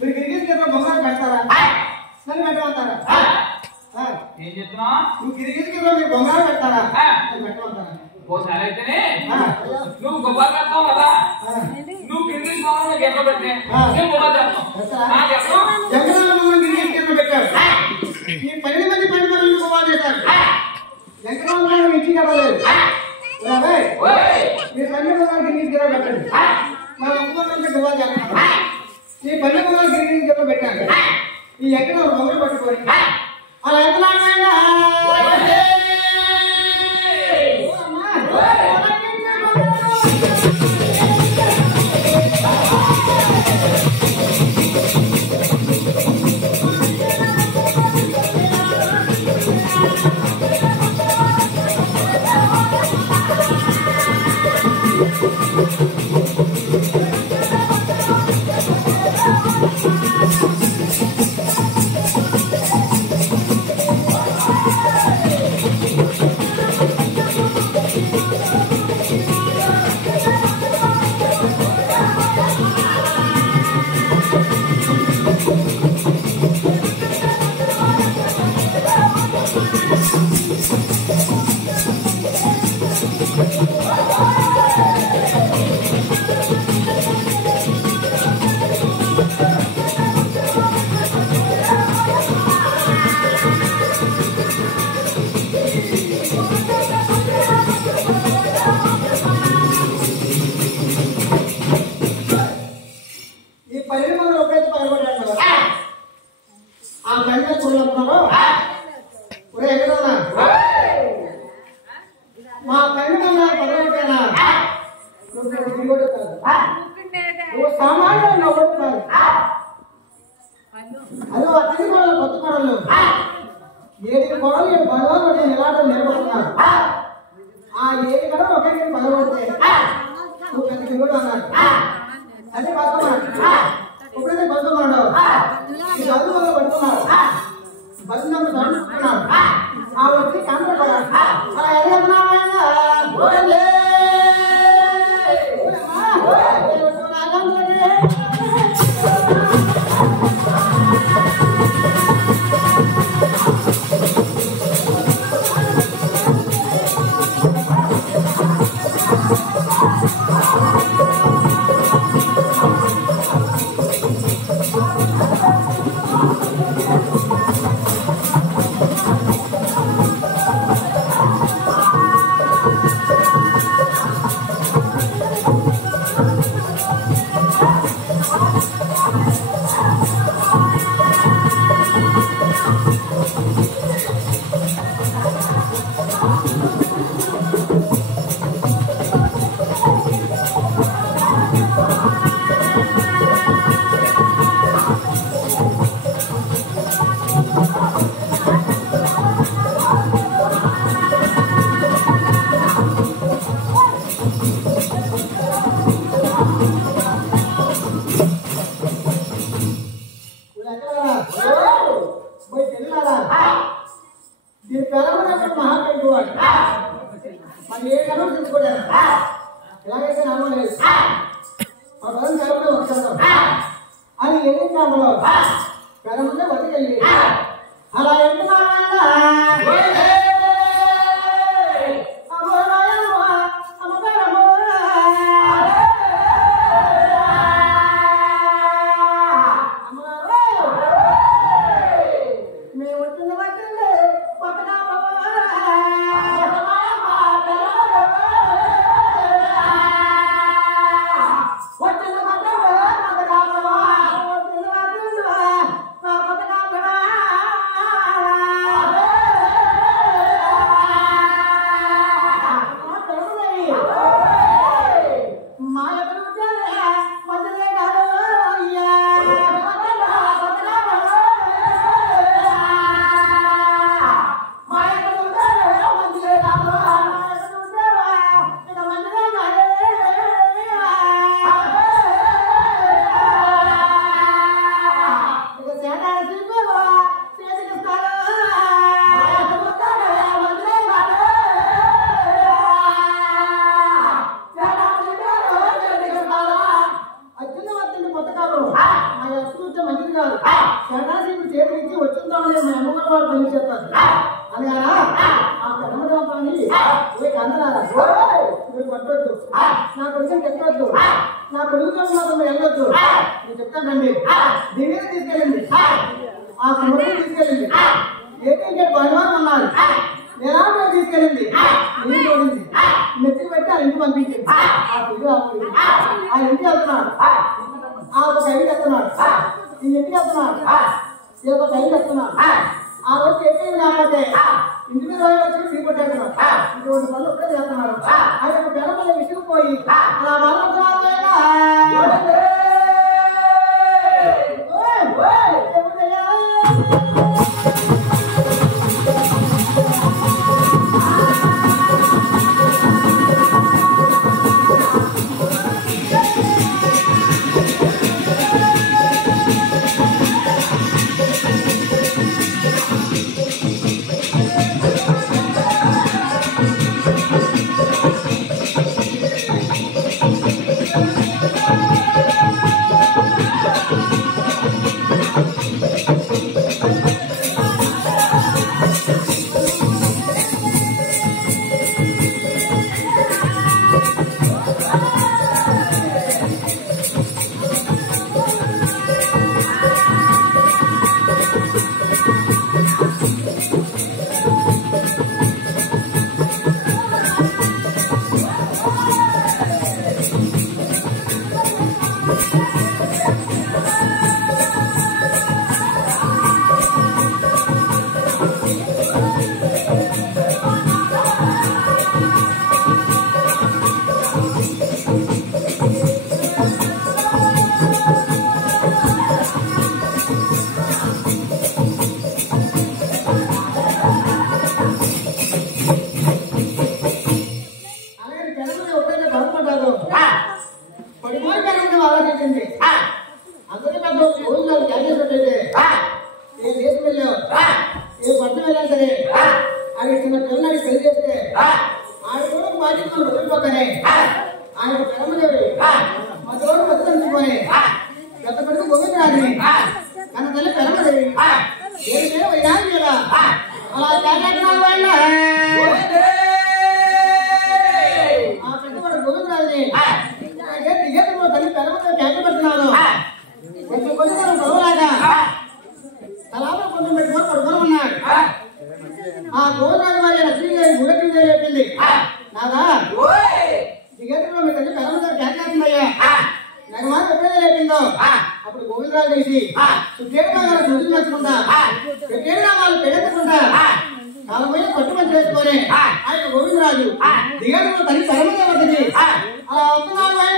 మీరు గిరిగిరి బొమ్మలు పెడతారా నన్ను పెట్టమంటారా ఏం చెప్తున్నా నువ్వు గిరిగిరి మీరు బొమ్మలు పెడతారా పెట్టమంటారా ఓసారి అయితేనే నువ్వు గొప్పలు పెడతావు కదా నువ్వు గిరిగిరి బొమ్మలు ఎక్కడ పెట్టే నేను గొప్పలు జగన్ గిరిగిరి పెట్టారు ఈ 10 మంది పని పనులు బొమ్మలు చేశారు జగన్ ఇచ్చి చెప్పలేదు మీరు పని గిరిగిరి పెట్టండి మా అమ్మ బొమ్మలు చేస్తాను ఈ 10 బొమ్మలు గిరిగిరి పెట్టారు ఈ ఎక్కడ బొమ్మలు పట్టుకొని అలా ఎంత మా పైన పదవటేనా సామాన్యులు అదో అతని కొడలు కొత్త కొడలు 7 కొడలు 7 పదవులు నేను ఎలాంటి నిలబడుతున్నాను ఆ 7 కొడలు ఒకే పదవడితే నువ్వు పెద్ద దిగుడు అన్నాడు అదే పడుతున్నాడు ఇప్పుడైతే పడుతున్నాడు ఈ చదువులో పడుతున్నాడు బతున్నప్పుడు చదువుతున్నాడు ఆ వచ్చి కనపడ్డాడు అలా ఎదుగుతున్నాడు అలా చూస్తే మంచిది కాదు. సన్నాసీపుడు చేతి నుంచి వచ్చిన తామనే మా అమ్మగారు వాడు పని చేస్తారు అనగానా ఆ పెద్దమని అందరారా మీరు పట్టొద్దు, నా కొడుకుని చెప్పొద్దు, నా కొడుకుతో మాత్రం వెళ్ళొద్దు, నేను చెప్తానండి. దివ్యని తీసుకెళ్ళండి, ఆ కుమరుని తీసుకెళ్ళండి, ఏటీఎం బంగారం అన్నారు నిరాటో తీసుకెళ్ళింది, నీళ్ళు తోడింది, నెత్తికి పెట్టి ఆ ఇంటి పంపించింది. ఆ ఇంటికి వెళ్తున్నాడు, ఆ ఒక ఐదు వెళ్తున్నాడు, ఈ ఇంటికి వెళ్తున్నాడు, ఈ ఒక ఐదు వెళ్తున్నాడు. ఆ రోజు ఏటీఎం లేకపోతే ఇంటి మీద వచ్చి టీ కొట్టేస్తున్నాడు. ఇటువంటి పనులు ఒక్కడే చేస్తున్నాడు. ఆ యొక్క పిల్లల విసిగిపోయి అలా అప్పుడు గోవిందరాజు చేసి కాలమైన పట్టుబడి చేసుకొని ఆయన గోవిందరాజు దిగడంలో తల్లి పరమదేవతని అలా వస్తున్నాడు ఆయన